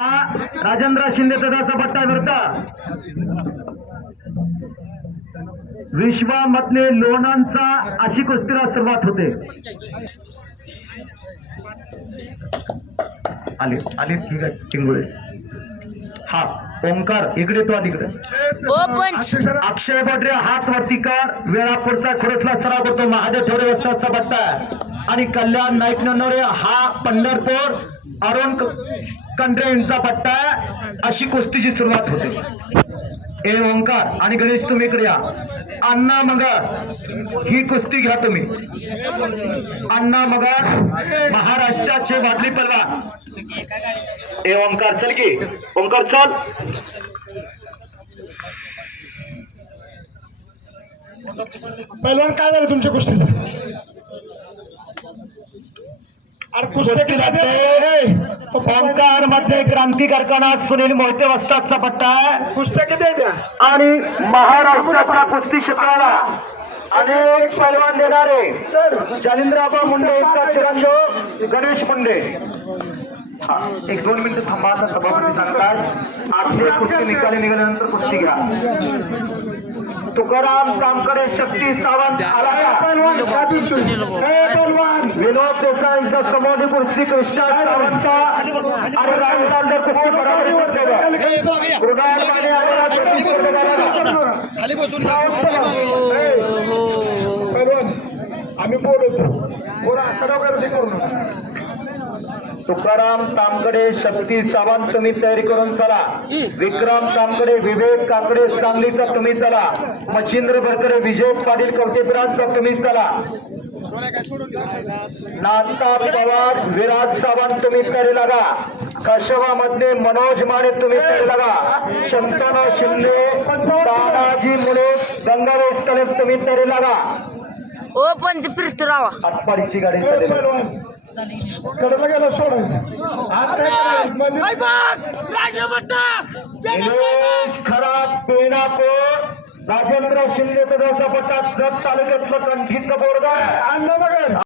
राजेंद्र शिंदे दादाचा पट्टा विरुद्ध विश्वामधले लोणांचा अशी कुस्तीला सुरुवात होते. आले आले ठीक आहे टिंगुळे. हा ओंकार इकडे तो अलीकडे. अक्षय बड्रे हात वरती कर. वेळापूरचा खुरसला सराव करतो. महादेव ठोरे वस्ताचा पट्टा आणि कल्याण नाईक ननोरे हा पंढरपूर अरुण कंड्रे यांचा पट्टा. अशी कुस्तीची सुरुवात होते. ए ओंकार आणि गणेश तुम्ही इकडे या. अण्णा मगर ही कुस्ती घ्या तुम्ही. अण्णा मगर महाराष्ट्राचे बादली पलवान. ए ओंकार चल की ओंकार चल. पहिलवान काय झालं तुमच्या कुस्तीचं? ओंकार मध्ये क्रांती कारखाना सुनील मोहिते वस्तादचा पट्टा कुस्त्या किती द्या आणि महाराष्ट्राच्या कुस्ती क्षेत्राला अनेक पैलवान देणारे सर जालिंद्रबा मुंडे यांचा चिरंजीव गणेश मुंडे. हा एक 2 मिनिटं थांबा. आता सभापती सांगतात आजचे कुस्ती निघाल्यानंतर कुस्ती घ्या. तुकाराम कामकडे शक्ती सावंत आला का? विनोद देसाईंचा समोर कुस्ती कृष्णा सावंत आणि रामलाल कुस्ती आम्ही बोलतो बोला आकडा वगैरे करू नका. तुकाराम कामकडे शक्ती सावंत तुम्ही तयारी करून चला. विक्रम कामकडे विवेक काकडे सांगलीचा तुम्ही चला. मच्छिंद्र बरकडे विजय पाटील कवटेपुरांचा तुम्ही चला. नाता पवार विराज सावंत तुम्ही तयारी लागा. काशवामधले मनोज माने तुम्ही तयारी लागा. शंतनू शिंदे तानाजी मुले गंगावेश तलेब तुम्ही तयारी लागा. ओ पंच पृथ्वीराव आटपाडीची गाडी चालेल. कडला गेला सोडायचं खराब पेणापूर राजेंद्र शिंदे पट्टा जत तालुक्यातलं कंठीचं बोर्ड आहे. अण्णा मगर